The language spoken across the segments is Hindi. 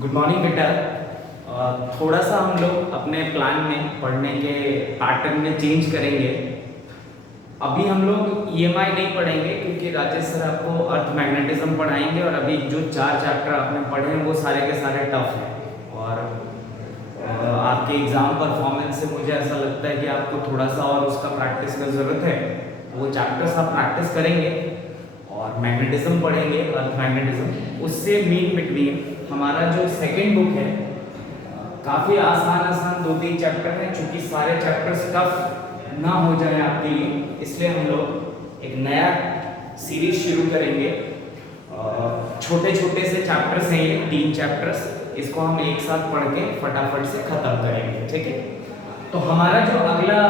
गुड मॉर्निंग बेटा। थोड़ा सा हम लोग अपने प्लान में पढ़ने के पैटर्न में चेंज करेंगे। अभी हम लोग ईएमआई नहीं पढ़ेंगे क्योंकि राजेश सर आपको अर्थ मैग्नेटिज्म पढ़ाएंगे और अभी जो 4 चैप्टर आपने पढ़े हैं वो सारे के सारे टफ हैं और आपके एग्ज़ाम परफॉर्मेंस से मुझे ऐसा लगता है कि आपको थोड़ा सा और उसका प्रैक्टिस का ज़रूरत है। वो चैप्टर्स आप प्रैक्टिस करेंगे और मैग्नेटिज्म पढ़ेंगे, अर्थ मैग्नेटिज्म। उससे मीन बिटवीन हमारा जो सेकेंड बुक है काफ़ी आसान 2-3 चैप्टर हैं। चूँकि सारे चैप्टर्स टफ ना हो जाए आपके लिए, इसलिए हम लोग एक नया सीरीज शुरू करेंगे। छोटे छोटे से चैप्टर्स हैं ये 3 चैप्टर्स, इसको हम एक साथ पढ़ के फटाफट से ख़त्म करेंगे, ठीक है। तो हमारा जो अगला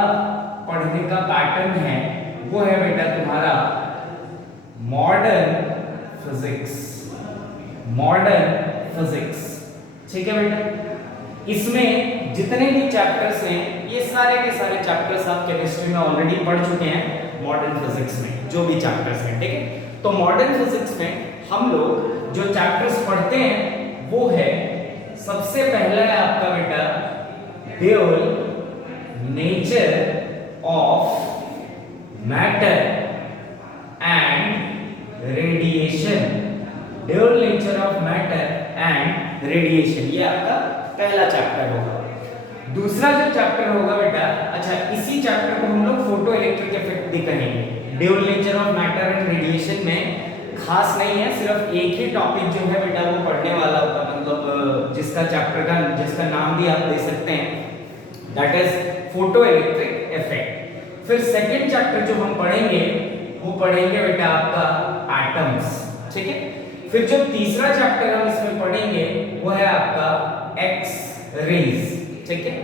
पढ़ने का पैटर्न है वो है बेटा तुम्हारा मॉडर्न फिजिक्स। मॉडर्न फिजिक्स, ठीक है बेटा। इसमें जितने भी चैप्टर्स हैं ये सारे के सारे चैप्टर्स आप केमिस्ट्री में ऑलरेडी पढ़ चुके हैं। मॉडर्न फिजिक्स में जो भी चैप्टर्स हैं, ठीक है। तो मॉडर्न फिजिक्स में हम लोग जो चैप्टर्स पढ़ते हैं वो है, सबसे पहला है आपका बेटा dual nature of matter and radiation. Dual nature of matter and radiation, ये आपका पहला चैप्टर होगा। दूसरा जो चैप्टर होगा बेटा, अच्छा इसी चैप्टर को हम लोग फोटो इलेक्ट्रिक इफेक्ट भी कहेंगे। Dual nature of matter and radiation में खास नहीं है, सिर्फ एक ही टॉपिक जो है बेटा वो पढ़ने वाला होता, मतलब जिसका चैप्टर का जिसका नाम भी आप दे सकते हैं, that is photo electric effect. फिर सेकेंड चैप्टर जो हम पढ़ेंगे वो पढ़ेंगे बेटा आपका एटम्स, ठीक है। फिर जो तीसरा चैप्टर हम इसमें पढ़ेंगे वो है आपका एक्स रेज, ठीक है।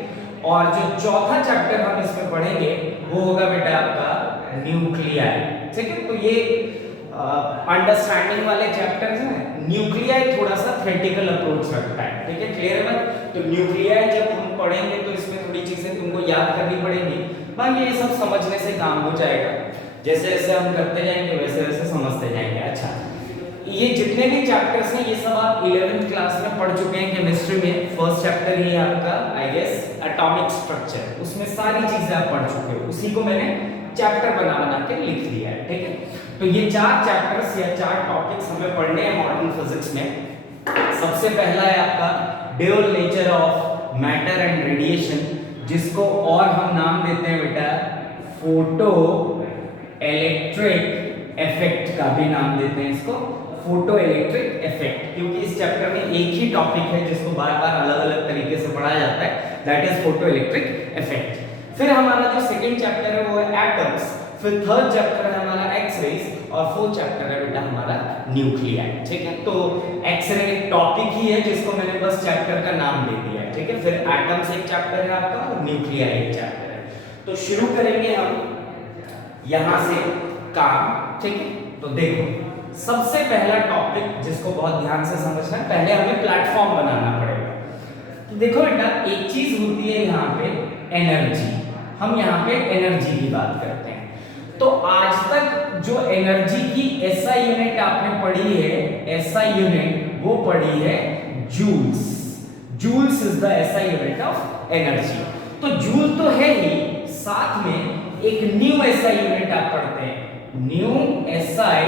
और जो चौथा चैप्टर हम इसमें पढ़ेंगे वो होगा बेटा आपका न्यूक्लियाई, ठीक है। तो ये अंडरस्टैंडिंग वाले चैप्टर्स हैं। न्यूक्लियाई थोड़ा सा थ्योरेटिकल अप्रोच रखता है, ठीक है, क्लियर है बात। तो न्यूक्लियाई जब हम पढ़ेंगे तो इसमें थोड़ी चीजें तुमको याद करनी पड़ेगी, बाकी ये सब समझने से काम हो जाएगा। जैसे जैसे हम करते जाएंगे वैसे वैसे समझते जाएंगे। अच्छा, ये जितने भी चैप्टर्स हैं ये सब आप 11th क्लास में पढ़ चुके हैं केमिस्ट्री में। फर्स्ट चैप्टर ही है आपका आई गेस एटॉमिक स्ट्रक्चर, उसमें सारी चीजें आप पढ़ चुके हो, उसी को मैंने चैप्टर बना के लिख दिया है, ठीक है। तो ये 4 चैप्टर्स या 4 टॉपिक्स हमें पढ़ने हैं मॉडर्न फिजिक्स में। सबसे पहला है आपका dual nature of matter and radiation, जिसको और हम नाम देते हैं बेटा फोटो इलेक्ट्रिक इफेक्ट का भी नाम देते हैं इसको, फोटो इलेक्ट्रिक इफेक्ट, क्योंकि इस चैप्टर में एक ही टॉपिक है जिसको बार-बार अलग-अलग तरीके से पढ़ाया जाता है, that is photo electric effect. फिर हमारा जो सेकंड चैप्टर है वो है एटम्स। फिर थर्ड चैप्टर है हमारा एक्स रेज और फोर्थ चैप्टर है बेटा हमारा न्यूक्लियाई, ठीक है। तो एक्स रे एक टॉपिक ही है जिसको मैंने बस चैप्टर का नाम दे दिया है, ठीक है। फिर एटम्स एक चैप्टर है आपका और न्यूक्लियाई एक चैप्टर है। तो शुरू करेंगे हम यहां से काम, ठीक है। तो देखो सबसे पहला टॉपिक जिसको बहुत ध्यान से समझना है, पहले हमें प्लेटफॉर्म बनाना पड़ेगा। तो देखो बेटा एक चीज होती है यहाँ पे एनर्जी, हम यहाँ पे एनर्जी की बात करते हैं। तो आज तक जो एनर्जी की एसआई यूनिट आपने पढ़ी है, एसआई यूनिट वो पढ़ी है joules. Joules is the SI unit of energy. तो जूल तो है ही, साथ में एक न्यू एसआई यूनिट आप पढ़ते हैं, new SI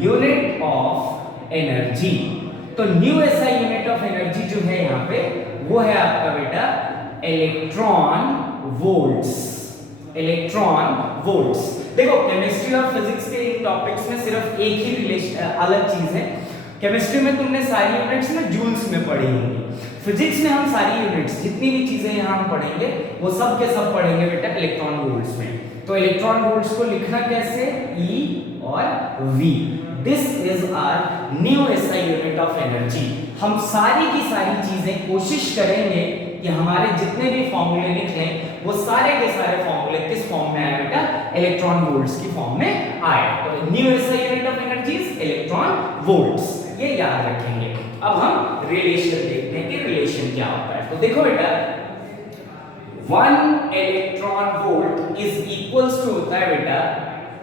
unit of energy. तो new SI unit of energy जो है यहाँ पे वो है आपका बेटा इलेक्ट्रॉन वोल्ट्स। इलेक्ट्रॉन वोल्ट्स, देखो केमिस्ट्री और फिजिक्स के इन टॉपिक्स में सिर्फ एक ही रिलेशन अलग चीज है। केमिस्ट्री में तुमने सारी यूनिट्स में जूल्स में पढ़ी होंगी, फिजिक्स में हम सारी यूनिट्स जितनी भी चीजें यहाँ हम पढ़ेंगे वो सब के सब पढ़ेंगे बेटा इलेक्ट्रॉन वोल्ट्स में। तो इलेक्ट्रॉन वोल्ट्स को लिखना कैसे, ई और V. This is our new SI unit of energy. हम सारी की सारी चीजें कोशिश करेंगे कि हमारे जितने भी फॉर्मूले लिखे वो सारे के सारे फॉर्मूले किस फॉर्म में आए बेटा, इलेक्ट्रॉन वोल्ट्स की फॉर्म में आए। तो new SI unit of energy is electron volts, ये याद रखेंगे। अब हम रिलेशन देखते हैं कि रिलेशन क्या होता है। तो देखो बेटा 1 electron volt is equals to होता है बेटा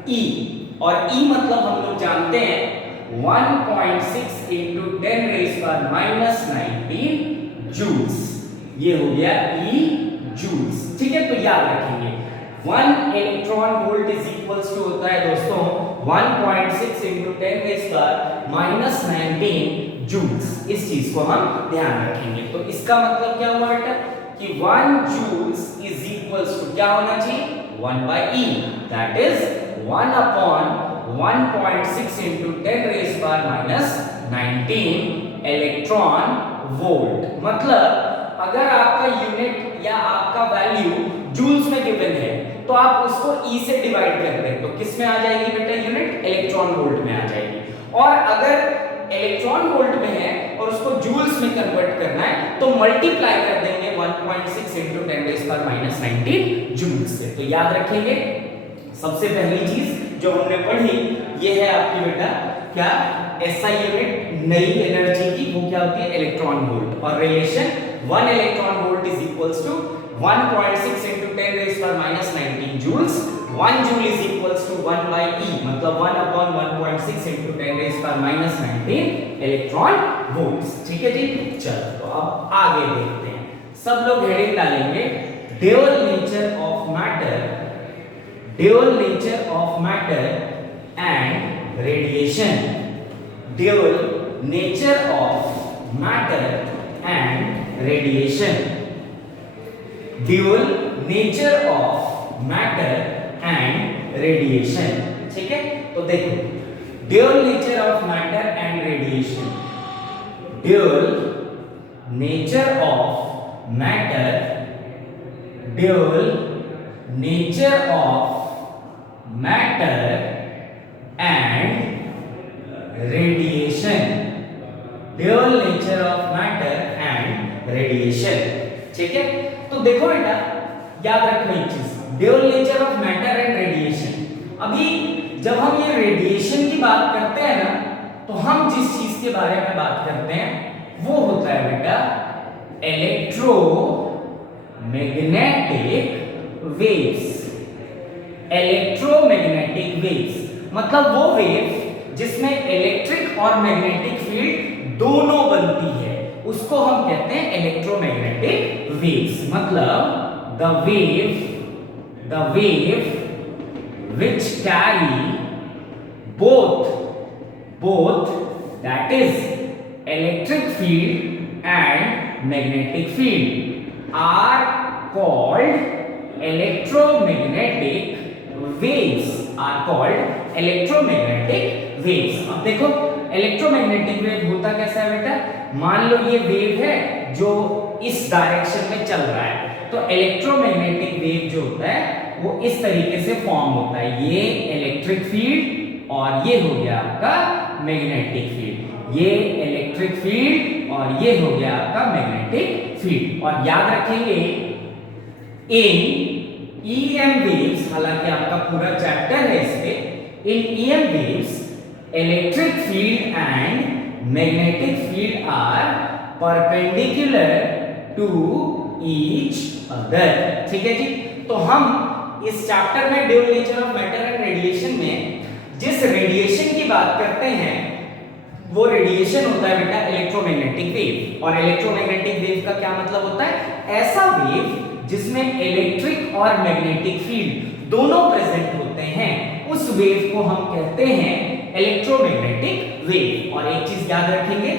ई, और ई मतलब हम लोग जानते हैं 1.6 × 10⁻⁻⁴ -19 जूल्स, ये हो गया E जूल्स। ठीक है, तो याद रखेंगे 1 electron volt is equals to होता है दोस्तों 1.6 × 10⁻⁻19 जूल्स। इस चीज को हम ध्यान रखेंगे। तो इसका मतलब क्या हुआ बेटा कि 1 जूल्स इज इक्वल्स टू क्या होना चाहिए 1/E, that is 1/1.6 × 10⁻⁻19 electron volt. मतलब अगर आपका यूनिट या आपका वैल्यू जूल्स में गिवन है तो आप उसको E से डिवाइड कर दें तो किस में आ जाएगी बेटा यूनिट इलेक्ट्रॉन वोल्ट में आ जाएगी। और अगर इलेक्ट्रॉन वोल्ट में है और उसको जूल्स में कन्वर्ट करना है तो मल्टीप्लाई कर देंगे 1.6 × 10⁻⁻19 जूल्स से। तो याद रखेंगे सबसे पहली चीज जो हमने पढ़ी ये है आपकी बेटा क्या SI यूनिट नई एनर्जी की, वो क्या होती है इलेक्ट्रॉन वोल्ट, और relation 1 electron volt is equals to 1.6 × 10⁻⁻19 joules. 1 joule is equals to 1/E, मतलब 1/1.6 × 10⁻⁻19 इलेक्ट्रॉन वोल्ट्स। ठीक है जी, चलो तो अब आगे देखते हैं। सब लोग हेडिंग डालेंगे dual nature of matter, dual nature of matter and radiation, dual nature of matter and radiation, dual nature of matter and radiation. ठीक है, तो देखो dual nature of matter and radiation, dual nature of matter, dual nature of matter and radiation, dual nature of matter and radiation. ठीक है, तो देखो बेटा याद रखो एक चीज dual nature of matter and radiation. अभी जब हम ये रेडिएशन की बात करते हैं ना तो हम जिस चीज के बारे में बात करते हैं वो होता है बेटा इलेक्ट्रोमैग्नेटिक वेव्स, इलेक्ट्रोमैग्नेटिक वेव्स मतलब वो वेव जिसमें इलेक्ट्रिक और मैग्नेटिक फील्ड दोनों बनती है उसको हम कहते हैं इलेक्ट्रोमैग्नेटिक वेव्स। मतलब the wave which carry both that is electric field and magnetic field are called electromagnetic waves, are called electromagnetic waves। अब देखो इलेक्ट्रोमैग्नेटिक वेव होता कैसा है बेटा, मान लो ये वेव है जो इस डायरेक्शन में चल रहा है तो इलेक्ट्रोमैग्नेटिक वेव जो होता है वो इस तरीके से फॉर्म होता है, ये इलेक्ट्रिक फील्ड और ये हो गया आपका मैग्नेटिक फील्ड, ये इलेक्ट्रिक फील्ड और ये हो गया आपका मैग्नेटिक फील्ड। और याद रखेंगे इन EM वेव्स, हालांकि आपका पूरा चैप्टर है इस पे, in EM waves electric field and magnetic field are perpendicular to each other. ठीक है जी, तो हम इस चैप्टर में dual nature of matter and radiation में जिस रेडिएशन की बात करते हैं वो रेडिएशन होता है बेटा इलेक्ट्रोमैग्नेटिक वेव। और इलेक्ट्रोमैग्नेटिक वेव का क्या मतलब होता है, ऐसा वेव जिसमें इलेक्ट्रिक और मैग्नेटिक फील्ड दोनों प्रेजेंट होते हैं उस वेव को हम कहते हैं इलेक्ट्रोमैग्नेटिक वेव। और एक चीज याद रखेंगे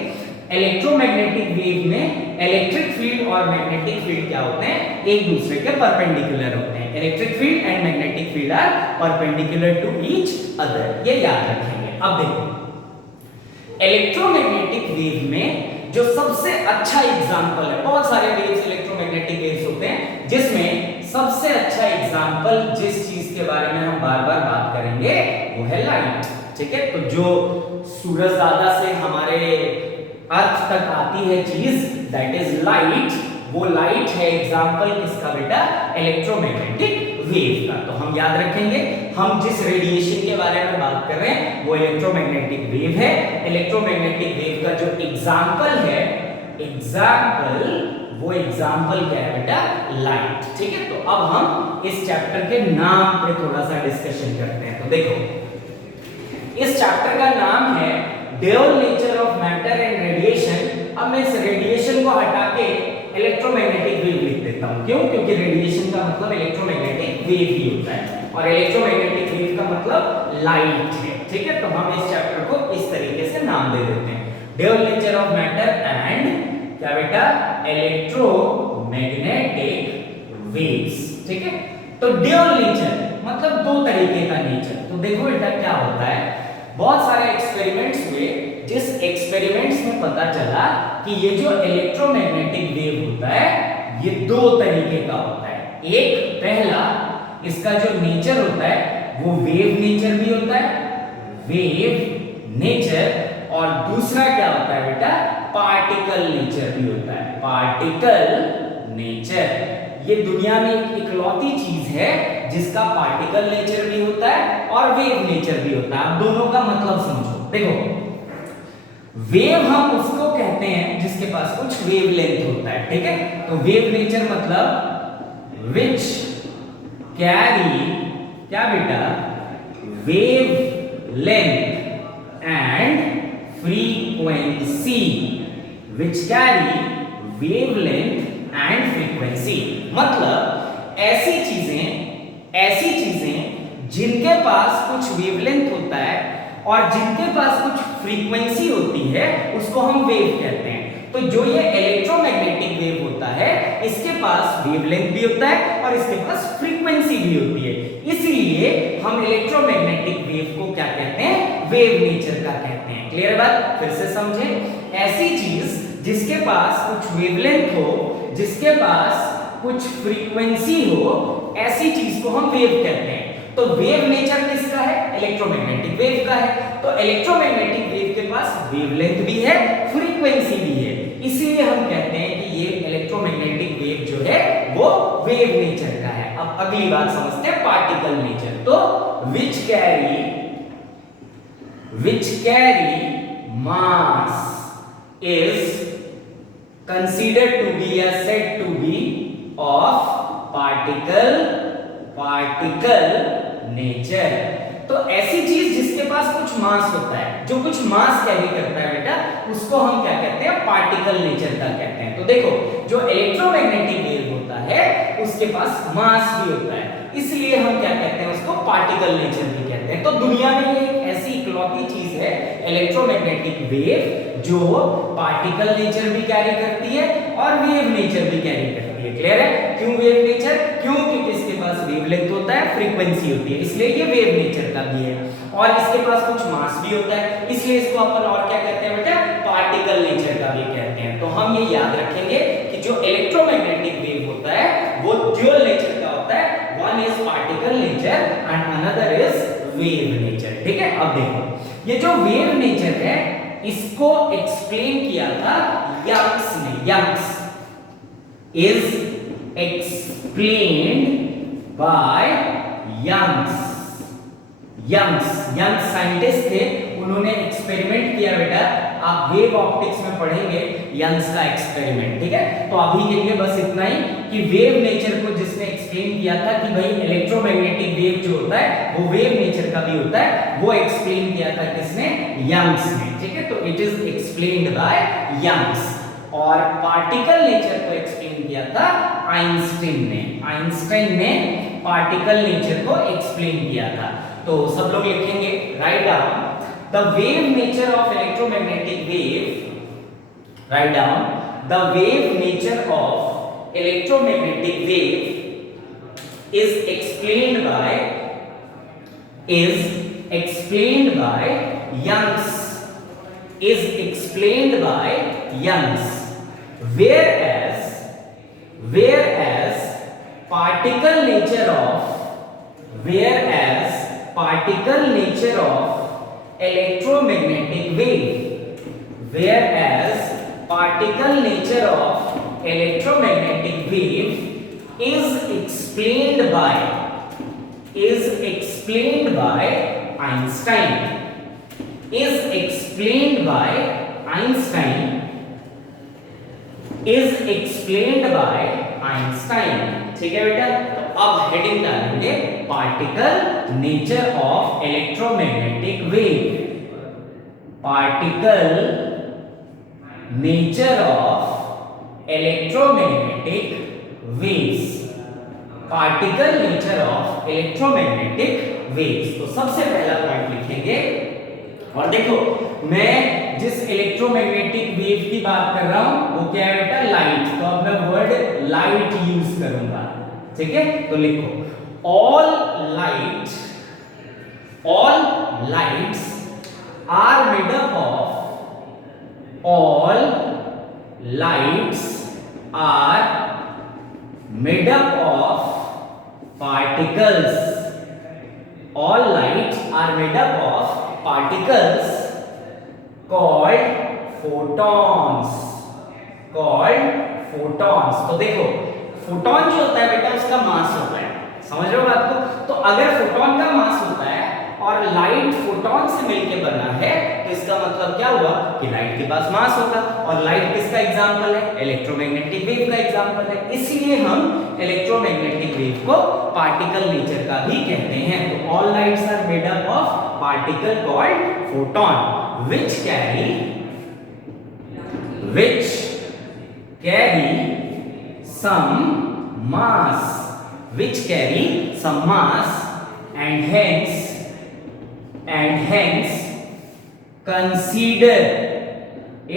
इलेक्ट्रोमैग्नेटिक वेव में इलेक्ट्रिक फील्ड और मैग्नेटिक फील्ड क्या होते हैं, एक दूसरे के परपेंडिकुलर होते हैं। Electric field and magnetic field are perpendicular to each other, ये याद रखेंगे। अब देखो इलेक्ट्रोमैग्नेटिक वेव में जो सबसे अच्छा एग्जांपल है, बहुत सारे वेव्स इलेक्ट्रोमैग्नेटिक वेव्स होते हैं जिसमें सबसे अच्छा एग्जांपल जिस चीज के बारे में हम बार-बार बात करेंगे वो है लाइट। ठीक है, तो जो सूरज दादा से हमारे अर्थ तक आती है चीज दैट इज लाइट, वो लाइट है एग्जांपल किसका बेटा, इलेक्ट्रोमैग्नेटिक वेव का। तो हम याद रखेंगे हम जिस रेडिएशन के बारे में बात कर रहे हैं वो इलेक्ट्रोमैग्नेटिक वेव है। इलेक्ट्रोमैग्नेटिक वेव का जो एग्जांपल है, वो एग्जांपल क्या है बेटा, लाइट। ठीक है, तो अब हम इस चैप्टर के नाम पे थोड़ा सा डिस्कशन करते हैं। तो देखो इस चैप्टर का नाम है dual nature of matter and radiation हटा के इलेक्ट्रोमैग्नेटिक वेव लिख देता हूं। क्यों? क्योंकि रेडिएशन का मतलब इलेक्ट्रोमैग्नेटिक वेव ही होता है और इलेक्ट्रोमैग्नेटिक वेव का मतलब लाइट है। ठीक है, तो हम इस चैप्टर को इस तरीके से नाम दे देते हैं, dual nature of matter and क्या बेटा, इलेक्ट्रोमैग्नेटिक वेव्स। ठीक है, तो ड्यूअल नेचर मतलब दो तरीके का नेचर। तो देखो बेटा क्या होता है, बहुत सारे एक्सपेरिमेंट्स हुए, जिस एक्सपेरिमेंट्स में पता चला कि ये जो इलेक्ट्रोमैग्नेटिक वेव होता है ये दो तरीके का होता है। एक पहला इसका जो नेचर होता है वो वेव नेचर भी होता है, वेव नेचर, और दूसरा क्या होता है बेटा, पार्टिकल नेचर भी होता है, पार्टिकल नेचर। ये दुनिया में एक इकलौती चीज है जिसका पार्टिकल नेचर भी होता है और वेव नेचर भी होता है। अब दोनों का मतलब समझो। देखो, वेव हम उसको कहते हैं जिसके पास कुछ वेवलेंथ होता है। ठीक है, तो वेव नेचर मतलब विच कैरी क्या बेटा, wavelength and frequency, which carry wavelength and frequency. मतलब ऐसी चीजें जिनके पास कुछ वेवलेंथ होता है और जिनके पास कुछ फ्रीक्वेंसी होती है उसको हम वेव कहते हैं। तो जो ये इलेक्ट्रोमैग्नेटिक वेव होता है इसके पास वेवलेंथ भी होता है और इसके पास फ्रीक्वेंसी भी होती है, इसलिए हम इलेक्ट्रोमैग्नेटिक वेव को क्या कहते हैं, वेव नेचर का कहते हैं। क्लियर बात? फिर से समझें, ऐसी चीज जिसके पास कुछ वेवलेंथ हो, जिसके पास कुछ फ्रीक्वेंसी हो, ऐसी चीज को हम वेव कहते हैं। तो वेव नेचर किसका है, इलेक्ट्रोमैग्नेटिक वेव का है। तो इलेक्ट्रोमैग्नेटिक वेव के पास वेवलेंथ भी है, फ्रीक्वेंसी भी है, इसलिए हम कहते हैं कि ये इलेक्ट्रोमैग्नेटिक वेव जो है वो वेव नेचर का है। अब अगली बात समझते हैं, पार्टिकल नेचर। तो which carry mass is considered to be or said to be of particle nature। तो ऐसी चीज जिसके पास कुछ मास होता है, जो कुछ मास कैरी करता है बेटा, उसको हम क्या कहते हैं, पार्टिकल नेचर का कहते हैं। तो देखो, जो इलेक्ट्रोमैग्नेटिक वेव होता है उसके पास मास भी होता है, इसलिए हम क्या कहते हैं, उसको पार्टिकल नेचर भी कहते हैं। तो दुनिया में ये एक ऐसी इकलौती चीज है इलेक्ट्रोमैग्नेटिक वेव जो पार्टिकल नेचर भी कैरी करती है और वेव नेचर भी कैरी करती है। क्लियर है? क्यों वेव नेचर? क्यों? क्योंकि इसके पास वेवलेंथ होता है, फ्रीक्वेंसी होती है, इसलिए ये वेव नेचर का भी है, और इसके पास कुछ मास भी होता है, इसलिए इसको अपन और क्या कहते हैं बेटा, पार्टिकल नेचर का भी कहते हैं। तो हम ये याद रखेंगे कि जो इलेक्ट्रोमैग्नेटिक वेव होता है वो ड्यूअल नेचर का होता है, one is particle nature and another is wave nature. ठीक है, अब देखो, ये जो वेव नेचर है इसको एक्सप्लेन किया था यंग्स ने। Young's is explained by Young's scientist थे, उन्होंने एक्सपेरिमेंट किया बेटा। आप वेव ऑप्टिक्स में पढ़ेंगे यंग्स का एक्सपेरिमेंट। ठीक है, तो अभी के लिए बस इतना ही कि वेव नेचर को जिसने एक्सप्लेन किया था कि भाई इलेक्ट्रोमैग्नेटिक वेव जो होता है वो वेव नेचर का भी होता है, वो एक्सप्लेन किया था किसने, यंग्स ने। ठीक है, तो it is explained by Young's. और पार्टिकल नेचर को एक्सप्लेन किया था आइंस्टाइन ने पार्टिकल नेचर को एक्सप्लेन किया था। तो सब लोग लिखेंगे, write down the wave nature of electromagnetic wave, write down the wave nature of electromagnetic wave is explained by Young's, whereas particle nature of electromagnetic wave is explained by Einstein, ठीक है बेटा। तो अब हेडिंग डालेंगे particle nature of electromagnetic wave, particle nature of electromagnetic waves, particle nature of electromagnetic waves. तो सबसे पहला पॉइंट लिखेंगे, और देखो मैं जिस इलेक्ट्रोमैग्नेटिक वेव की बात कर रहा हूं वो क्या है बेटा, लाइट। तो अब मैं वर्ड लाइट यूज करूंगा, ठीक है। तो लिखो all lights are made up of, all lights are made up of particles. All lights are made up of particles called photons. तो देखो फोटोन जो होता है बेटा उसका मास होता है, समझ रहे हो बात को। तो अगर फोटोन का मास होता है और लाइट फोटोन से मिलकर बना है तो इसका मतलब क्या हुआ कि लाइट के पास मास होगा, और लाइट किसका एग्जांपल है, इलेक्ट्रोमैग्नेटिक वेव का एग्जांपल है। इसलिए हम इलेक्ट्रोमैग्नेटिक वेव को पार्टिकल नेचर का भी कहते हैं। तो all lights are made up of particle called photon which carry some mass and hence consider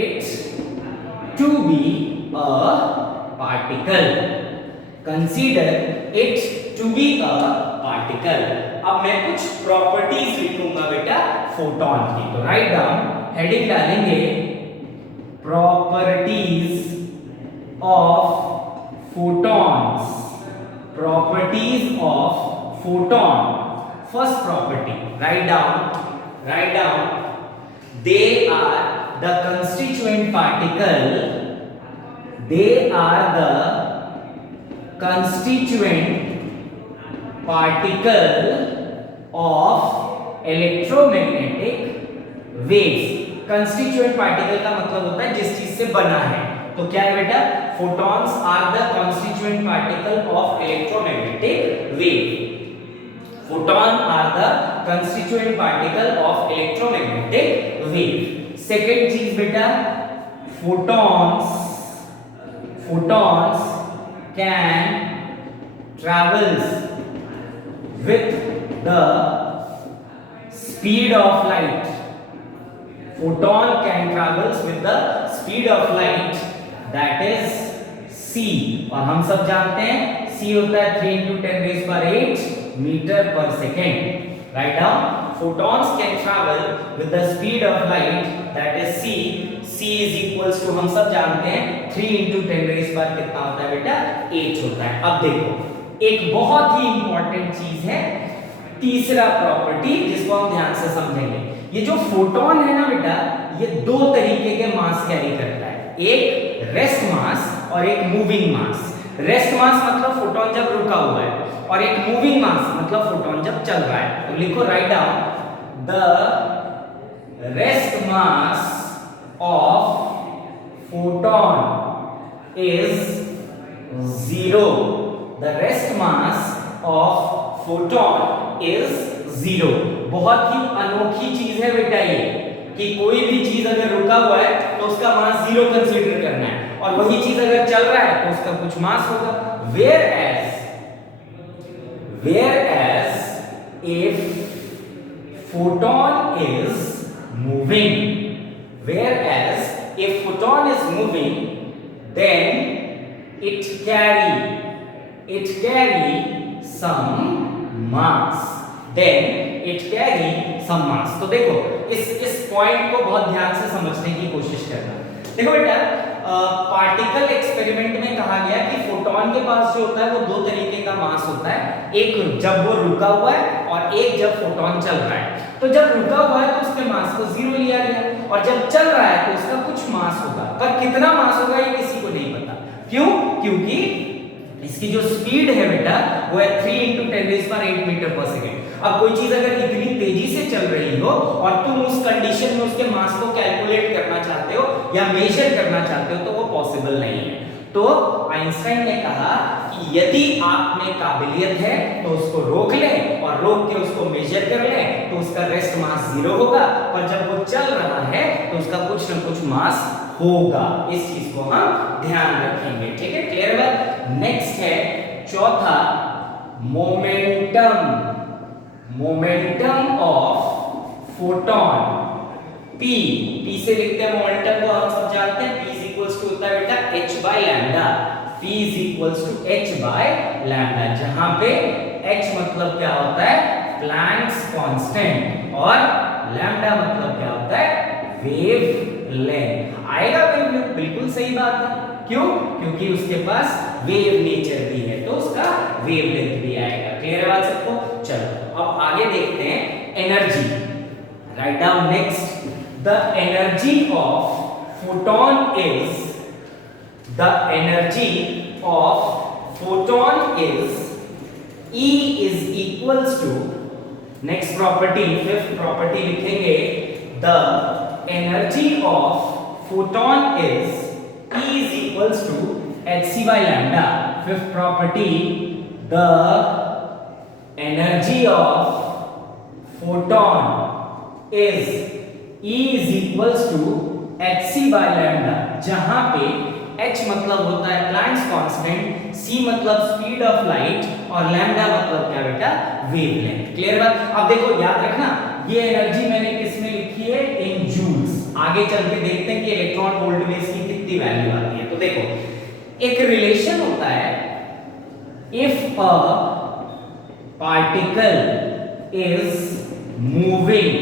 it to be a particle. अब मैं कुछ प्रॉपर्टीज लिखूंगा बेटा फोटोन की। तो राइट डाउन, हेडिंग डालेंगे properties of photons. First property, write down, they are the constituent particle of electromagnetic waves। Constituent particle का मतलब होता है जिस चीज से बना है। तो क्या है बेटा, photons are the constituent particle of electromagnetic wave. Photon are the constituent particle of electromagnetic wave. Second चीज बेटा, photons can travels with the speed of light. Photon can travels with the speed of light, that is c। और हम सब जानते हैं c होता है 3 × 10⁸ मीटर पर second. Write down, photons can travel with the speed of light, that is c। c is equals to हम सब जानते हैं 3 × 10⁻⁴ कितना होता है बेटा, 8 होता है। अब देखो एक बहुत ही इंपॉर्टेंट चीज है, तीसरा प्रॉपर्टी जिसको हम ध्यान से समझेंगे। ये जो फोटोन है ना बेटा, ये दो तरीके के मास कैरी करता है, एक रेस्ट मास और एक मूविंग मास। रेस्ट मास मतलब फोटोन जब रुका हुआ है, और एक मूविंग मास मतलब फोटोन जब चल रहा है। तो लिखो, write down, the rest mass of photon is 0। The rest mass of photon is 0। बहुत ही अनोखी चीज है बेटा ये, कि कोई भी चीज अगर रुका हुआ है तो उसका मास 0 कंसीडर करना है, और वही चीज अगर चल रहा है तो उसका कुछ मास होगा। whereas if photon is moving, then it carry some mass। तो देखो इस पॉइंट को बहुत ध्यान से समझने की कोशिश करना। देखो बेटा, पार्टिकल एक्सपेरिमेंट में कहा गया कि फोटोन के पास जो होता है वो दो तरीके का मास होता है, एक जब वो रुका हुआ है और एक जब फोटोन चल रहा है। तो जब रुका हुआ है तो उसके मास को 0 लिया गया, और जब चल रहा है तो उसका कुछ मास होगा, पर कितना मास होगा ये किसी को नहीं पता। क्यों? क्योंकि इसकी जो स्पीड है बेटा वो है 3 × 10⁸ मीटर पर सेकेंड। अब कोई चीज अगर इतनी तेजी से चल रही हो और तुम उस कंडीशन में उसके मास को कैलकुलेट करना चाहते हो या मेजर करना चाहते हो तो वो पॉसिबल नहीं है। तो आइंस्टाइन ने कहा कि यदि आप में काबिलियत है तो उसको रोक लें, और रोक के उसको मेजर कर लें तो उसका रेस्ट मास 0 होगा, पर जब वो चल रहा है तो उसका कुछ न कुछ मास होगा। इस चीज को हम ध्यान रखेंगे, ठीक है, क्लियर बात। नेक्स्ट है चौथा, momentum, momentum of photon. P, P से लिखते हैं मोमेंटम को, हम सब जानते हैं P इज इक्वल्स टू होता है बेटा h by lambda. P is equals to h by lambda, जहां पे h मतलब क्या होता है, प्लैंक्स कांस्टेंट, और लैम्डा मतलब क्या होता है, वेव लेंथ। आएगा वेव लेंथ, बिल्कुल सही बात है। क्यों? क्योंकि उसके पास वेव नेचर भी है, तो उसका वेव लेंथ भी आएगा। क्लियर है बात सबको? चलो अब आगे देखते हैं energy. Write down next, the energy of photon is, the energy of photon is E is equals to, next property, fifth property लिखेंगे, the energy of photon is E is equals to hc by lambda. Fifth property, the energy of photon is E is equals to hc by lambda, जहां पे h मतलब होता है प्लैंक्स कांस्टेंट, c मतलब स्पीड ऑफ लाइट, और लैम्डा मतलब क्या बेटा, वेवलेंथ। क्लियर बात? अब देखो याद रखना, ये एनर्जी मैंने किस में लिखी है, इन जूल्स। आगे चल के देखते हैं कि इलेक्ट्रॉन वोल्ट में इसकी कितनी वैल्यू आती है। तो देखो एक रिलेशन होता है, if a particle is moving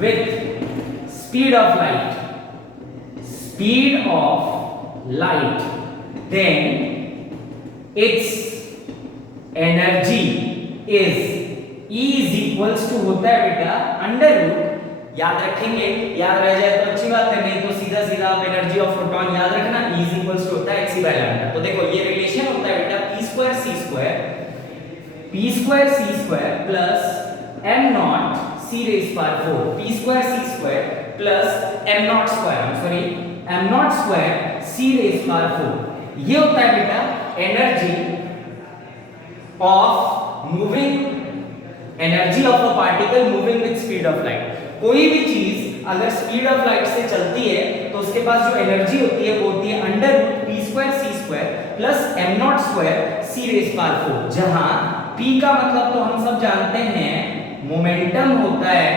with speed of light, speed of light, then its energy is E is equals to होता है बेटा अंडर रूट, याद रखेंगे, याद रह जाए तो अच्छी बात है, नहीं तो सीधा सीधा आप एनर्जी ऑफ फोटोन याद रखना, E is equals to होता है hc by lambda। तो देखो ये रिलेशन होता है बेटा p square c square plus m naught c raised by 4, p square c square plus m naught square, I'm sorry, m naught square c raised by 4। ये होता है बेटा energy of moving, energy of a particle moving with speed of light. कोई भी चीज अगर स्पीड ऑफ लाइट से चलती है तो उसके पास जो एनर्जी होती है वो होती है under root p square c square plus m naught square c raise power 4, जहां p का मतलब तो हम सब जानते हैं मोमेंटम होता है,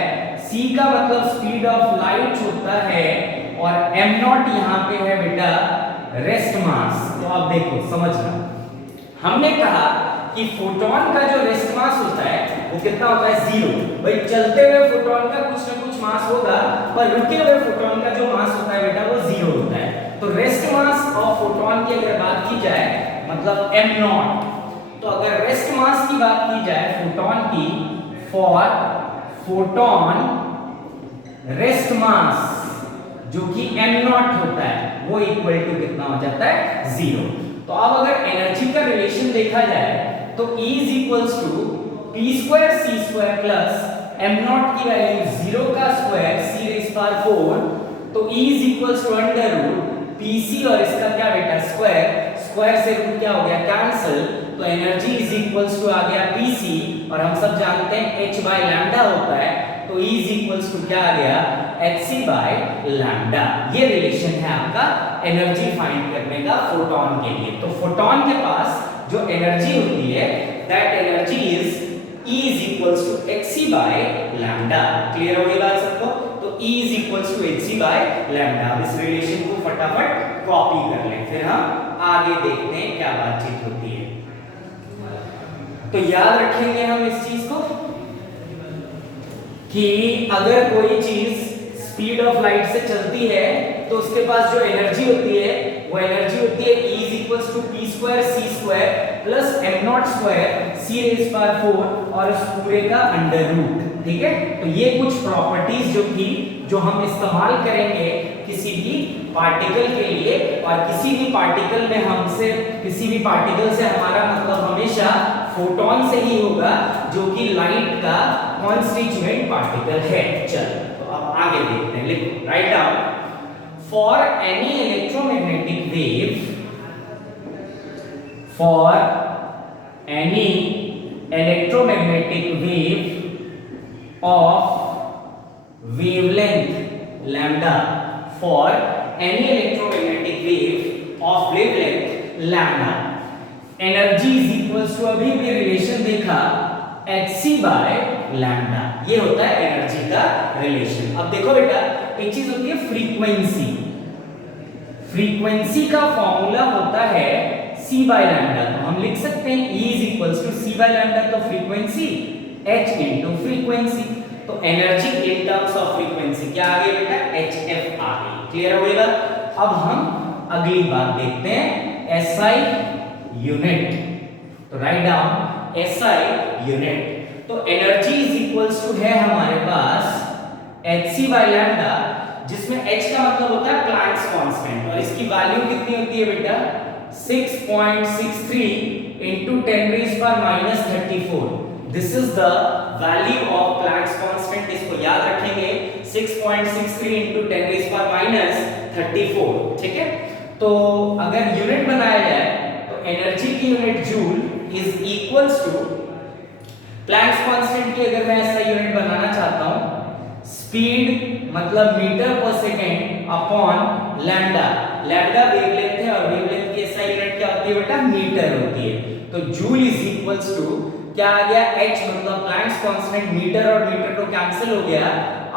c का मतलब स्पीड ऑफ लाइट होता है, और m नॉट यहाँ पे है बेटा रेस्ट मास। तो आप देखो समझना, हमने कहा कि फोटोन का जो रेस्ट मास होता है वो कितना होता है, 0। भाई चलते हुए फोटोन का कुछ ना कुछ मास होगा, पर रुके हुए फोटोन का जो मास होता है बेटा वो 0 होता है। तो रेस्ट मास ऑफ फोटोन की अगर बात की जाए मतलब m नॉट, तो अगर रेस्ट मास की बात की जाए फोटोन की, फॉर फोटोन रेस्ट मास जो कि m नॉट होता है वो इक्वल टू कितना हो जाता है, 0। तो अब अगर एनर्जी का रिलेशन देखा जाए तो E is equals to p square c square plus m naught की वैल्यू 0 का स्क्वायर c raised power 4, तो E is equals to under root pc और इसका क्या बेटा स्क्वायर, स्क्वायर से रूट क्या हो गया कैंसिल, तो एनर्जी इज इक्वल्स टू आ गया pc, और हम सब जानते हैं h बाय लैम्डा होता है, तो E is equals to क्या आ गया hc बाय लैम्डा। ये रिलेशन है आपका एनर्जी फाइंड करने का फोटोन के लिए। तो फोटोन के पास जो एनर्जी होती है that energy is E is equals to hc by lambda। Clear हो गई बात सबको? तो E is equals to hc by lambda। अब इस रिलेशन को फटाफट कॉपी कर लें, फिर हम आगे देखते हैं क्या बातचीत होती है। तो याद रखेंगे हम इस चीज को कि अगर कोई चीज स्पीड ऑफ लाइट से चलती है तो उसके पास जो एनर्जी होती है वो एनर्जी होती है E is equals to p square c square plus m naught square c raised power 4 और उस पूरे का अंडर रूट। ठीक है, तो ये कुछ प्रॉपर्टीज जो थी जो हम इस्तेमाल करेंगे किसी भी पार्टिकल के लिए, और किसी भी पार्टिकल में हमसे, किसी भी पार्टिकल से हमारा मतलब हमेशा फोटोन से ही होगा जो कि लाइट का कॉन्स्टिट्यूएंट पार्टिकल है। चलो तो अब आगे देखते हैं, लिखो write down, for any electromagnetic wave, for any electromagnetic wave of wavelength lambda, for any electromagnetic wave of wavelength lambda, energy is equals to, अभी भी रिलेशन देखा hc by lambda, ये होता है एनर्जी का रिलेशन। अब देखो बेटा एक चीज होती है फ्रीक्वेंसी, फ्रीक्वेंसी का फॉर्मूला होता है c by lambda, तो हम लिख सकते हैं E is equals to c by lambda, तो फ्रीक्वेंसी h into फ्रीक्वेंसी, तो energy in terms of frequency क्या आ गई बेटा, hf आ गई। क्लियर हो गया? अब हम अगली बात देखते हैं SI यूनिट, तो राइट डाउन SI यूनिट, तो एनर्जी इज इक्वल्स टू है हमारे पास hc by lambda, जिसमें h का मतलब होता है प्लैंक्स कांस्टेंट, और इसकी वैल्यू कितनी होती है बेटा 6.63 into 10 raised power minus 34, this is the value of Planck's constant, इसको याद रखेंगे 6.63 into 10 raised power minus 34, ठीक है। तो अगर यूनिट बनाया जाए तो एनर्जी की unit joule is equals to Planck's constant की, अगर मैं ऐसा यूनिट बनाना चाहता हूं, स्पीड मतलब मीटर पर second upon lambda, lambda wavelength है और वेवलेंथ की SI यूनिट क्या होती है बेटा, मीटर होती है, तो जूल इज इक्वल्स टू क्या आ गया, h मतलब प्लैंक्स कांस्टेंट, मीटर और मीटर तो कैंसिल हो गया,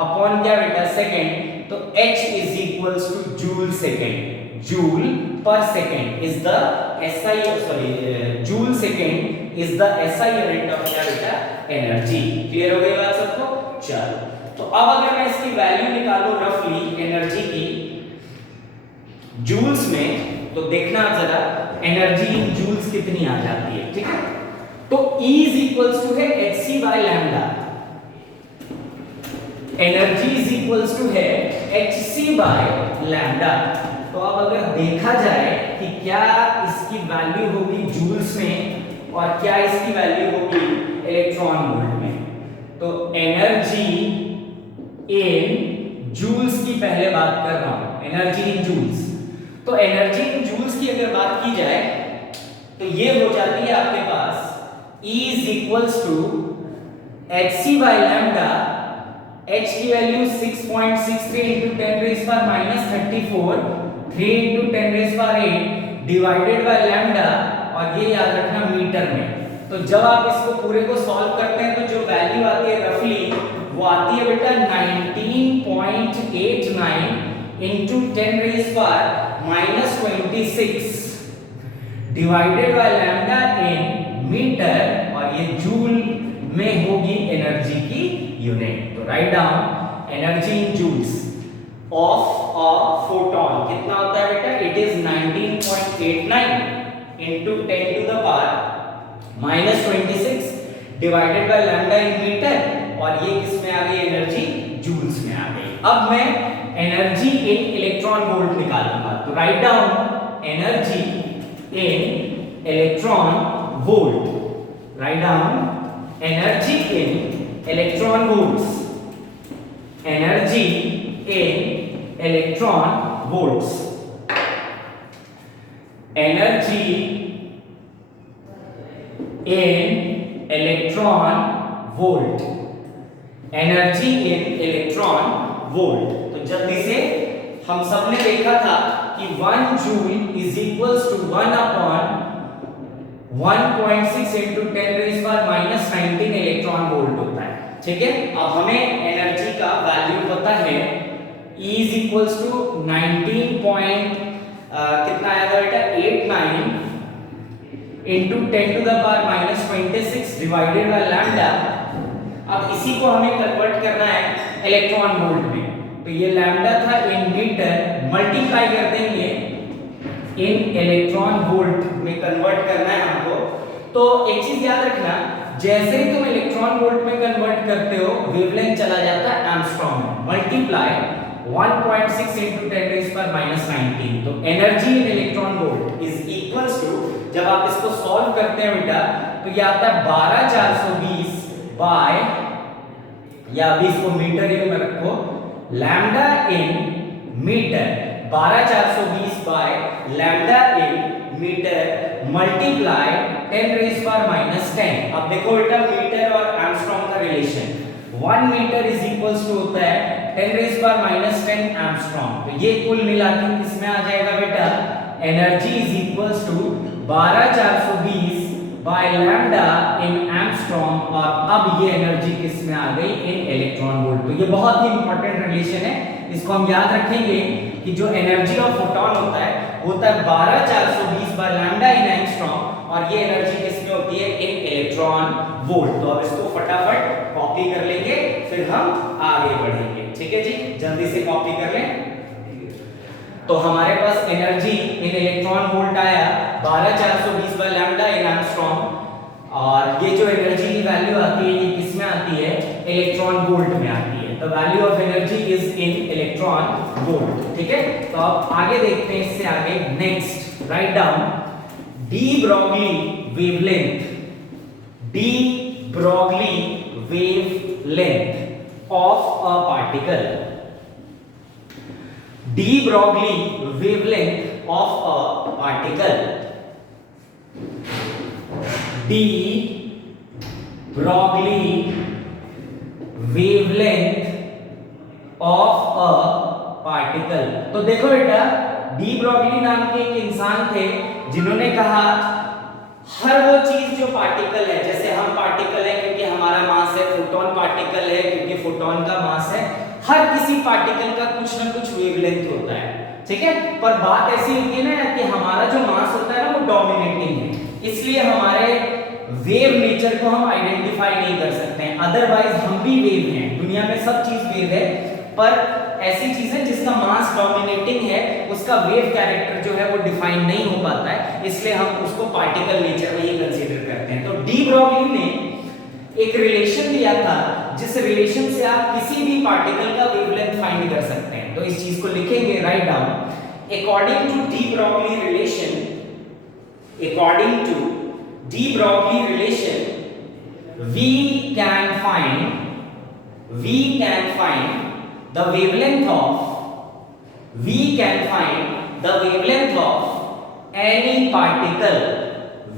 अपॉन क्या बेटा सेकेंड, तो h is equals two joule second, joule पर second is the SI, sorry joule second is the SI unit of क्या बेटा, एनर्जी। क्लियर हो गई बात सबको? चलो, तो अब अगर मैं इसकी वैल्यू निकालूं रफली एनर्जी की जूल्स में, तो देखना जरा एनर्जी इन जूल्स कितनी आ जाती है, ठीक है। तो E इज इक्वल्स टू है hc by lambda, energy is equals to है hc बाय लैम्डा, तो अब अगर देखा जाए कि क्या इसकी वैल्यू होगी जूल्स में और क्या इसकी वैल्यू होगी इलेक्ट्रॉन वोल्ट में, तो एनर्जी इन जूल्स की पहले बात कर रहा हूं, एनर्जी इन जूल्स, तो एनर्जी इन जूल्स की अगर बात की जाए तो ये हो जाती है आपके पास E is equals to hc by lambda, h की value 6.63 into 10 raised power minus 34, 3 into 10 raised power 8 divided by lambda, और ये याद रखना मीटर में। तो जब आप इसको पूरे को सॉल्व करते हैं तो जो वैल्यू आती है रफली वो आती है बेटा 19.89 into 10 raised power minus 26 divided by lambda in metre, और ये जूल में होगी एनर्जी की यूनिट, तो write down energy in joules of a photon कितना होता है बेटा, it is 19.89 into 10 to the power minus 26 divided by lambda in metre, और ये किस में आ गई एनर्जी, जूल्स में आ गई। अब मैं एनर्जी इन इलेक्ट्रॉन वोल्ट निकालूंगा, तो write down energy in electron volt, write down energy in electron volts, energy in electron volts, energy in electron volt, energy in electron volt। तो जल्दी से हम सब ने देखा था कि 1 joule is equals to 1 upon 1.6 into 10 raised power minus 19 electron volt होता है, ठीक है। अब हमें एनर्जी का वैल्यू पता है E is equals to 19 point कितना आएगा बेटा 89 into 10 to the power minus 26 divided by lambda। अब इसी को हमें कन्वर्ट करना है इलेक्ट्रॉन वोल्ट में, तो ये लैम्डा था इन मीटर, मल्टीप्लाई कर देंगे इन इलेक्ट्रॉन वोल्ट में कन्वर्ट करना है हमको। तो एक चीज याद रखना, जैसे ही तुम इलेक्ट्रॉन वोल्ट में कन्वर्ट करते हो वेवलेंथ चला जाता है एंगस्ट्रॉम में, multiply 1.6 into 10 raised power minus 19, तो energy in electron volt is equals to, जब आप इसको सॉल्व करते हैं बेटा तो ये आता है 12420 बाय, या अभी इसको मीटर में रखो, lambda in metre 12420 by lambda in metre multiply 10 raise power minus 10। अब देखो बेटा मीटर और एंगस्ट्रॉम का relation, 1 metre is equals to होता है 10 रेज़ पावर माइनस 10 एंगस्ट्रॉम। तो ये कुल मिला के किसमें आ जाएगा बेटा, energy is equals to 12420 by lambda in angstrom. और अब ये एनर्जी किस में आ गई, इन इलेक्ट्रॉन वोल्ट। तो ये बहुत ही इंपॉर्टेंट रिलेशन है, इसको हम याद रखेंगे कि जो एनर्जी ऑफ फोटोन होता है 12420 बाय लैम्डा इन एंगस्ट्रॉम, और ये एनर्जी किसमें होती है, इन इलेक्ट्रॉन वोल्ट। तो अब इसको फटाफट कॉपी कर लेंगे, फिर हम आगे बढ़ेंगे। ठीक है जी, जल्दी से कॉपी कर लें। तो हमारे पास एनर्जी इन इलेक्ट्रॉन वोल्ट आया 12420 बाय लैम्डा इन एंगस्ट्रॉम, और ये जो एनर्जी की वैल्यू आती है ये किस में आती है, इलेक्ट्रॉन वोल्ट में आती है। The value of energy is in electron volt. ठीक है, तो अब आगे देखते हैं, इससे आगे next write down de Broglie wavelength, de Broglie wavelength of a particle, de Broglie wavelength of a particle, de Broglie wavelength of a particle. तो देखो बेटा, डी ब्रोगली नाम के एक इंसान थे जिन्होंने कहा हर वो चीज जो पार्टिकल है, जैसे हम पार्टिकल है क्योंकि हमारा मास है, फोटोन पार्टिकल है क्योंकि फोटोन का मास है, हर किसी पार्टिकल का कुछ ना कुछ वेवलेंथ होता है। ठीक है, पर बात ऐसी होती है ना कि हमारा जो मास होता है ना वो डोमिनेटिंग है, इसलिए हमारे वेव नेचर को हम आइडेंटिफाई नहीं कर सकते हैं। अदरवाइज हम भी वेव हैं, दुनिया में सब चीज वेव है, पर ऐसी चीज है जिसका मास डोमिनेटिंग है उसका वेव कैरेक्टर जो है वो डिफाइन नहीं हो पाता है, इसलिए हम उसको पार्टिकल नेचर में ही कंसीडर करते हैं। तो डी ब्रोगली ने एक रिलेशन दिया था जिस रिलेशन से आप किसी भी पार्टिकल का वेवलेंथ फाइंड कर सकते हैं। तो इस चीज को लिखेंगे, write down according to de Broglie relation, according to de Broglie relation we can find the wavelength of any particle,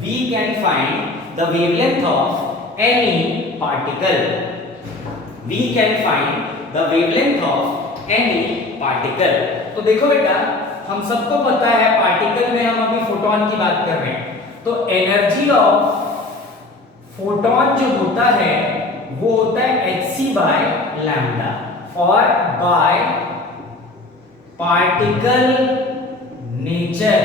we can find the wavelength of any particle, we can find the wavelength of any particle। तो देखो बेटा, हम सबको पता है पार्टिकल में हम अभी फोटोन की बात कर रहे हैं, तो एनर्जी ऑफ फोटोन जो होता है वो होता है hc बाय लैम्डा, और by particle nature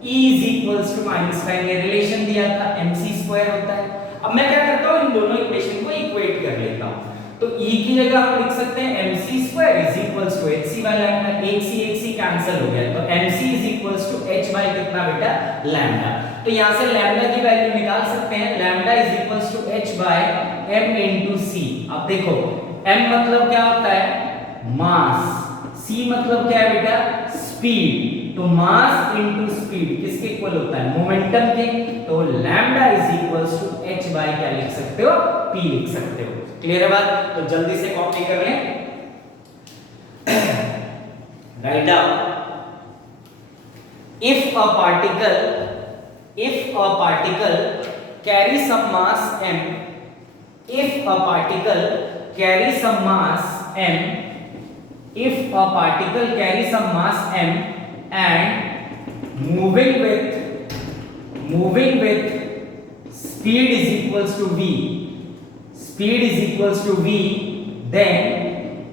E is equals to minus का ये रिलेशन दिया था, mc स्क्वायर होता है। अब मैं क्या करता हूं, इन दोनों इक्वेशन को इक्वेट कर लेता हूं। तो E की जगह हम लिख सकते हैं mc square is equals to hc by lambda, एक सी कैंसिल हो गया, तो mc is equals to h by कितना बेटा, लैम्डा। तो यहां से लैम्डा की वैल्यू निकाल सकते हैं, lambda is equals to h by m into c। अब देखो m मतलब क्या होता है, मास, c मतलब क्या है बेटा, स्पीड। तो मास इनटू स्पीड किसके इक्वल होता है, मोमेंटम के। तो lambda is equals to h by क्या लिख सकते हो, p लिख सकते हो। क्लियर है बात? तो जल्दी से कॉपी कर लें, write down if a particle carry some mass m, if a particle carry some mass m, if a particle carry some mass m and moving with speed is equals to v, speed is equals to v, then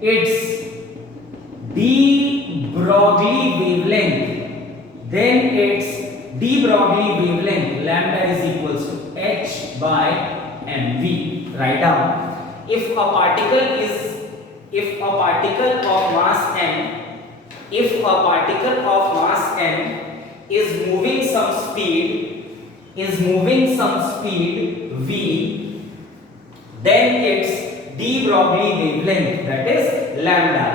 its de Broglie wavelength, then its de Broglie wavelength lambda is equals to h by mv. Write down, if a particle of mass m, if a particle of mass m is moving some speed v, then its de Broglie wavelength, that is lambda,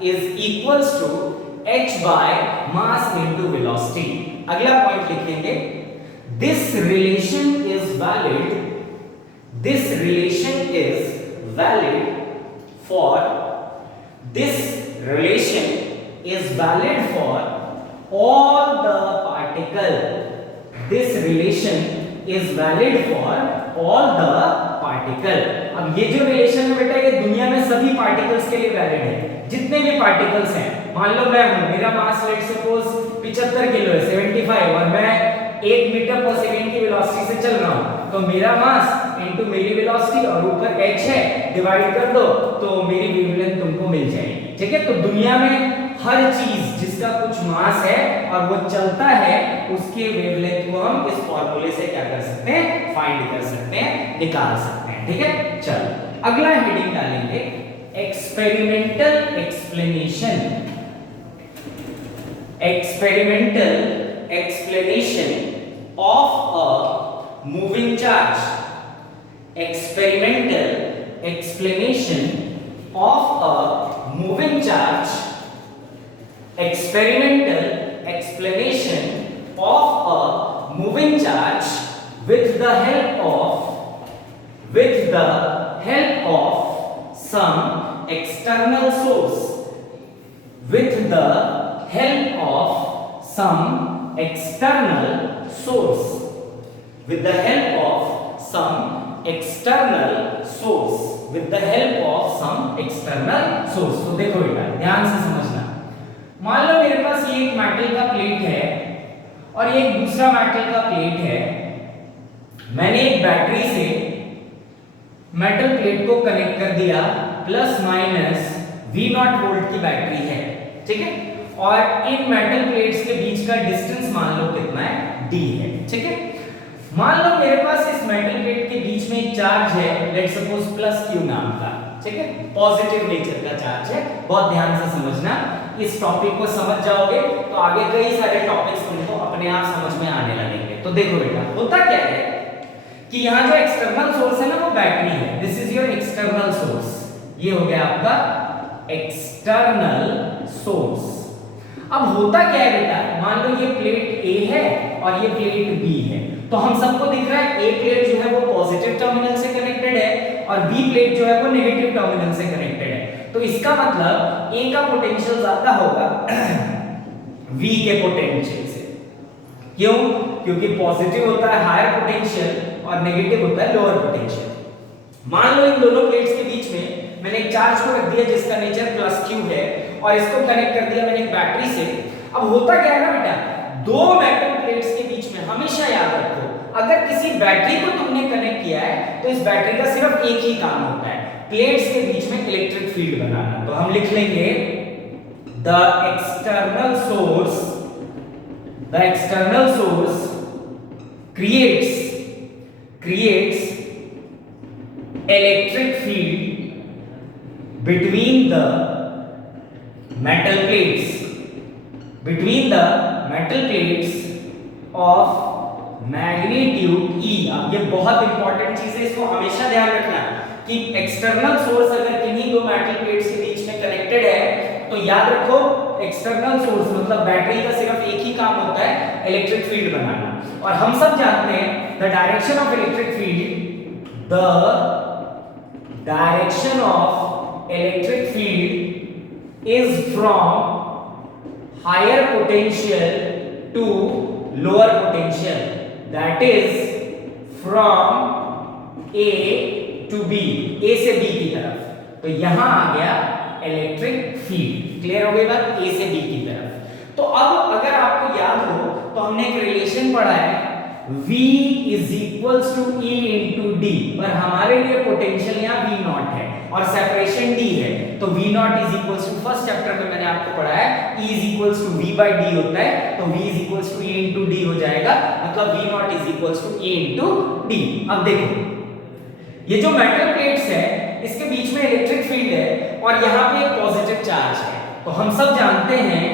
is equals to h by mass into velocity. अगला पॉइंट लिखेंगे, this relation is valid for all the particle, this relation is valid for all the particle, अब ये जो रिलेशन है बेटा, ये दुनिया में सभी पार्टिकल्स के लिए वैलिड है। जितने भी पार्टिकल्स हैं, मान लो मैं हूं, मेरा मास लेट सपोज 75 किलो है, 75, और मैं 1 मीटर पर सेकंड की वेलोसिटी से चल रहा हूं, तो मेरा मास इनटू मेरी वेलोसिटी और ऊपर h है, डिवाइड कर दो तो मेरी वेवलेंथ तुमको मिल जाएगी। ठीक है, तो दुनिया में हर चीज जिसका कुछ मास है और वो चलता है, उसके वेवलेंथ को हम इस फार्मूले से क्या कर सकते हैं, फाइंड कर सकते हैं, निकाल सकते हैं। ठीक है, चलो अगला हेडिंग डालेंगे experimental explanation. Experimental explanation of a moving charge. Experimental explanation of a moving charge. Experimental explanation of a moving charge with the help of some external source. With the help of some external source. With the help of some external source. With the help of some external source. तो देखो बेटा ध्यान से समझना, मान लो मेरे पास ये एक मेटल का प्लेट है और ये एक दूसरा मेटल का प्लेट है। मैंने एक बैटरी से मेटल प्लेट को कनेक्ट कर दिया, प्लस माइनस V0 वोल्ट की बैटरी है। ठीक है, और इन मेटल प्लेट्स के बीच का डिस्टेंस मान लो कितना है, d है। ठीक है, मान लो मेरे पास इस मेटल प्लेट के बीच में एक चार्ज है, लेट सपोज प्लस q नाम का। ठीक है, पॉजिटिव नेचर का चार्ज है। बहुत ध्यान से समझना, इस टॉपिक को समझ जाओगे तो आगे कई सारे टॉपिक्स तुमको अपने आप समझ में आने लगेंगे। तो देखो बेटा होता क्या है कि यहाँ जो एक्सटर्नल सोर्स है ना, वो बैटरी है। This is your external source, ये हो गया आपका एक्सटर्नल सोर्स। अब होता क्या है बेटा, मान लो ये प्लेट A है और ये प्लेट B है, तो हम सबको दिख रहा है A प्लेट जो है वो पॉजिटिव टर्मिनल से कनेक्टेड है और B प्लेट जो है वो नेगेटिव टर्मिनल से कनेक्टेड है। तो इसका मतलब A का पोटेंशियल ज्यादा होगा V के पोटेंशियल से। क्यों? क्योंकि पॉजिटिव होता है हायर पोटेंशियल और नेगेटिव होता है लोअर पोटेंशियल। मान लो इन दोनों प्लेट्स के बीच में मैंने एक चार्ज को रख दिया जिसका नेचर प्लस q है और इसको कनेक्ट कर दिया मैंने एक बैटरी से। अब होता क्या है ना बेटा, दो मेटल प्लेट्स के बीच में हमेशा याद रखो, अगर किसी बैटरी को तुमने कनेक्ट किया है तो इस बैटरी का सिर्फ एक ही काम होता है, प्लेट्स के बीच में इलेक्ट्रिक फील्ड बनाना। तो हम लिख लेंगे the external source creates electric field between the metal plates of magnitude E। अब ये बहुत इंपॉर्टेंट चीज है, इसको हमेशा ध्यान रखना कि एक्सटर्नल सोर्स अगर किन्हीं दो मेटल प्लेट्स के बीच में कनेक्टेड है तो याद रखो एक्सटर्नल सोर्स मतलब बैटरी का सिर्फ एक ही काम होता है, इलेक्ट्रिक फील्ड बनाना। और हम सब जानते हैं the direction of electric field is from higher potential to lower potential, that is from A to B, A से B की तरफ। तो यहां आ गया इलेक्ट्रिक फील्ड। क्लियर हो गई बात, A से B की तरफ। तो अब अगर आपको याद हो तो हमने एक रिलेशन पढ़ा है V is equals to E into D, पर हमारे लिए पोटेंशियल यहाँ V0 है और सेपरेशन D है, तो V0 is equals to first chapter में मैंने आपको पढ़ा है E is equals to V by D होता है, तो V is equals to E into D हो जाएगा, मतलब V0 is equals to E into D। अब देखो ये जो मेटल प्लेट्स है इसके बीच में इलेक्ट्रिक फील्ड है और यहाँ पे एक पॉजिटिव चार्ज है। तो हम सब जानते हैं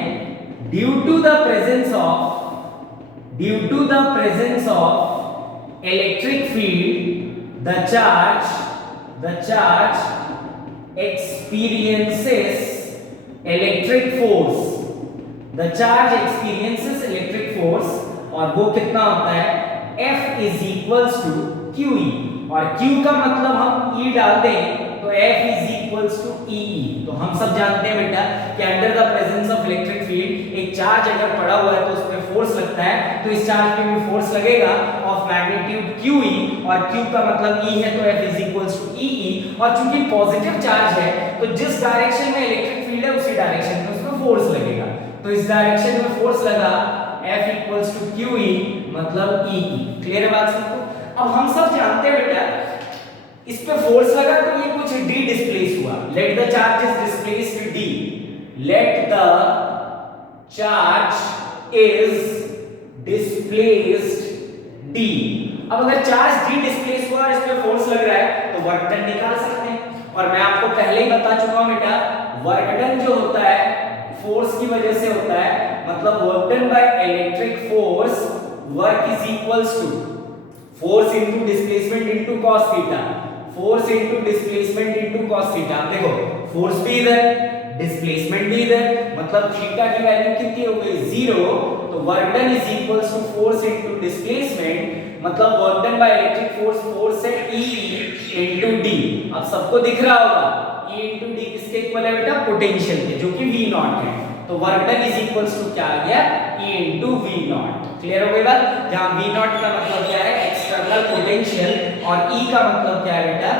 due to the presence of electric field, the charge experiences electric force। The charge experiences electric force और वो कितना होता है, F is equals to QE, और Q का मतलब हम E डाल दें तो तो F is equals to EE। तो हम सब जानते हैं बेटा कि under the presence of electric field एक चार्ज अगर पड़ा हुआ है तो उस पे फोर्स लगता है, तो इस चार्ज पे भी फोर्स लगेगा ऑफ मैग्नीट्यूड QE, और Q का मतलब E है तो F is equals to EE। और चूंकि पॉजिटिव चार्ज है तो जिस डायरेक्शन में इलेक्ट्रिक फील्ड है उसी डायरेक्शन में उसमें फोर्स लगेगा, तो इस डायरेक्शन में फोर्स लगा F इक्वल्स टू QE मतलब EE। क्लियर है बात सबको? अब हम सब जानते हैं बेटा इस पे फोर्स लगा तो ये कुछ d डिस्प्लेस हुआ, let the charge is displaced d, let the charge is displaced d। अब अगर चार्ज d डिस्प्लेस हुआ और इस पे फोर्स लग रहा है तो वर्क डन निकाल सकते हैं, और मैं आपको पहले ही बता चुका हूं बेटा वर्क डन जो होता है फोर्स की वजह से होता है, मतलब work done by electric force, work is equals to force into displacement into cos theta, force into displacement into cos theta. देखो फोर्स भी इधर डिस्प्लेसमेंट भी इधर, मतलब थीटा की वैल्यू कितनी हो गई 0, तो work done is equals to force into displacement, मतलब work done by electric force, force है E इनटू d। अब सबको दिख रहा होगा E इनटू d किसके इक्वल है बेटा पोटेंशियल के, जो कि V0 है, तो work done is equals to क्या आ गया E इनटू V0। क्लियर हो गई बात? जहां V0 का मतलब क्या है एक्सटर्नल पोटेंशियल और E का मतलब क्या है बेटा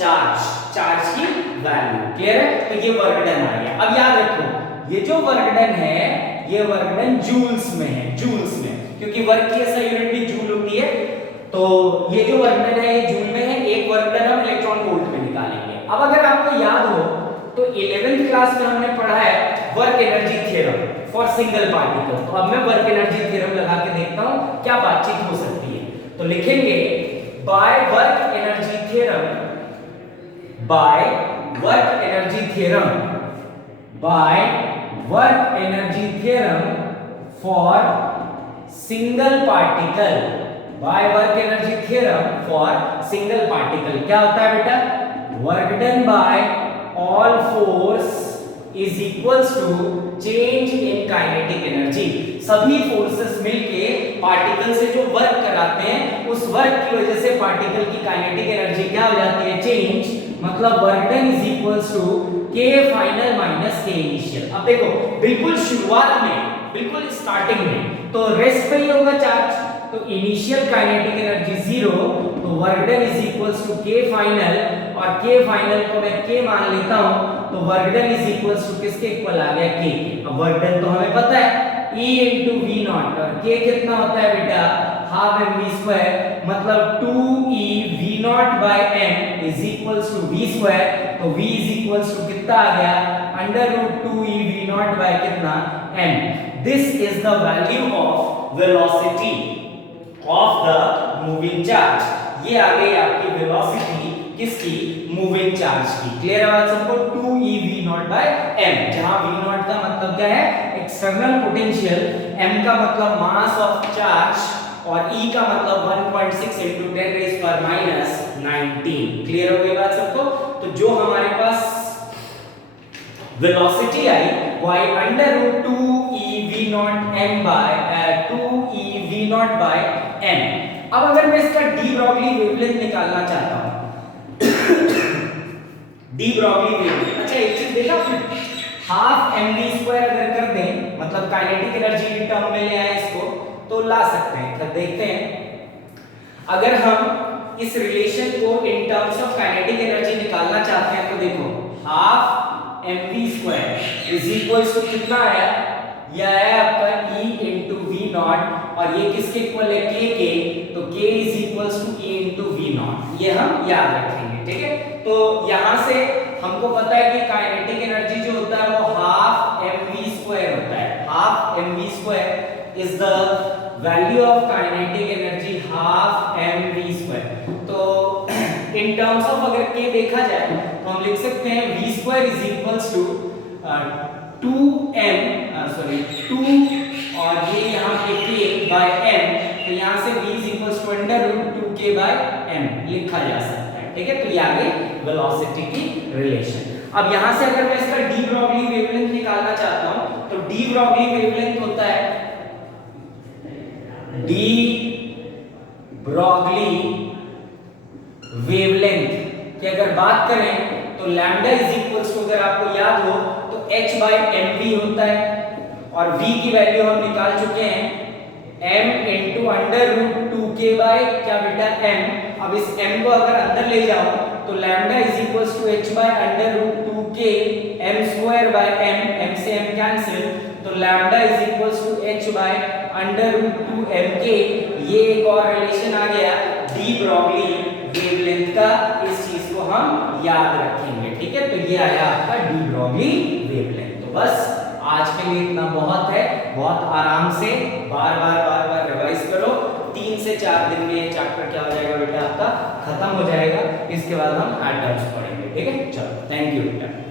चार्ज, चार्ज की वैल्यू। क्लियर है? तो ये वर्क डन आ गया। अब याद रखो ये जो वर्क डन है ये वर्क डन जूल्स में है, जूल्स में, क्योंकि वर्क की ऐसा यूनिट भी जूल होती है, तो ये जो वर्क डन है ये जूल में है। एक वर्क डन हम इलेक्ट्रॉन वोल्ट में निकालेंगे। अब अगर आपको याद हो तो 11th क्लास में हमने पढ़ा है work energy theorem for single particle, तो अब मैं वर्क एनर्जी थ्योरम लगा के देखता हूं क्या बातचीत हो सकती है। तो लिखेंगे by work energy theorem, by work energy theorem, by work energy theorem for single particle, by work energy theorem for single particle. क्या होता है बेटा work done by all force is equals to change in kinetic energy. सभी फोर्सेस मिलके पार्टिकल से जो वर्क कराते हैं उस वर्क की वजह से पार्टिकल की काइनेटिक एनर्जी क्या हो जाती है चेंज, मतलब work done is equals to k final minus k initial. अब देखो बिल्कुल शुरुआत में, बिल्कुल स्टार्टिंग में तो रेस्ट पे ही होगा चार्ज, तो इनिशियल काइनेटिक एनर्जी 0, तो work done is equals to k final, और k फाइनल को मैं k मान लेता हूं, तो work done is equals to किसके इक्वल आ गया k। अब वर्क डन तो हमें पता है E into V0, और k कितना होता है बेटा हाफ mv², मतलब 2e V0 by m is equals to v square, तो v इज इक्वल्स टू कितना आ गया under root 2e V0 by कितना m। This is the value of velocity of the moving charge. ये आ गई आपकी वेलोसिटी किसकी मूविंग चार्ज की। क्लियर है बात सबको? 2e V0 by m, जहां V0 का मतलब क्या है एक्सटर्नल पोटेंशियल, m का मतलब मास ऑफ चार्ज, और e का मतलब 1.6 × 10⁻⁻19। क्लियर हो गई बात सबको? तो जो हमारे पास वेलोसिटी आई वो आई under root 2e V0 m by 2e V0 by m। अब अगर मैं इसका डी ब्रॉगली वेवलेंथ निकालना चाहता हूं डी ब्रॉगली वेवलेंथ, अच्छा एक चीज देखा आपने, हाफ mv² अगर कर दें, मतलब काइनेटिक एनर्जी की टर्म में ले आए इसको, तो ला सकते हैं। तो देखते हैं अगर हम इस रिलेशन को in terms of kinetic energy निकालना चाहते हैं, तो देखो half mv² is equals to कितना आया, यह आया आपका E into V0, और ये किसके इक्वल है k के, तो k is equals to E into V0। ये हम याद रखेंगे, ठीक है। तो यहां से हमको पता है कि काइनेटिक एनर्जी जो होता है वो हाफ mv² होता है, half mv² is the value of kinetic energy half mv²। तो इन टर्म्स ऑफ अगर k देखा जाए तो हम लिख सकते हैं v² is equals to 2m, sorry 2, और ये यहाँ पे k by m, तो यहाँ से v is equals to under root 2k by m लिखा जा सकता है, ठीक है। तो ये आ गई वेलोसिटी की रिलेशन। अब यहाँ से अगर मैं इसका डी ब्रॉगली वेवलेंथ निकालना चाहता हूँ, तो डी ब्रॉगली वेवलेंथ होता है डी ब्रॉगली वेवलेंथ की अगर बात करें तो लैम्डा इज इक्वल्स टू, अगर आपको याद हो तो h बाय mv होता है, और v की वैल्यू हम निकाल चुके हैं m into under root 2k by क्या बेटा m। अब इस m को अगर अंदर ले जाओ तो lambda is equals to h by under root 2k m square by m से m कैंसिल, तो lambda is equals to h by under root 2mk। ये एक और रिलेशन आ गया डी ब्रॉगली वेवलेंथ का, इस चीज को हम याद रखेंगे, ठीक है। तो ये आया आपका डी ब्रॉगली वेवलेंथ। तो बस आज के लिए इतना बहुत है, बहुत आराम से बार बार रिवाइज करो। 3 से 4 दिन में ये चैप्टर क्या हो जाएगा बेटा आपका खत्म हो जाएगा। इसके बाद हम एडवर्ब्स पढ़ेंगे, ठीक है। चलो, थैंक यू बेटा।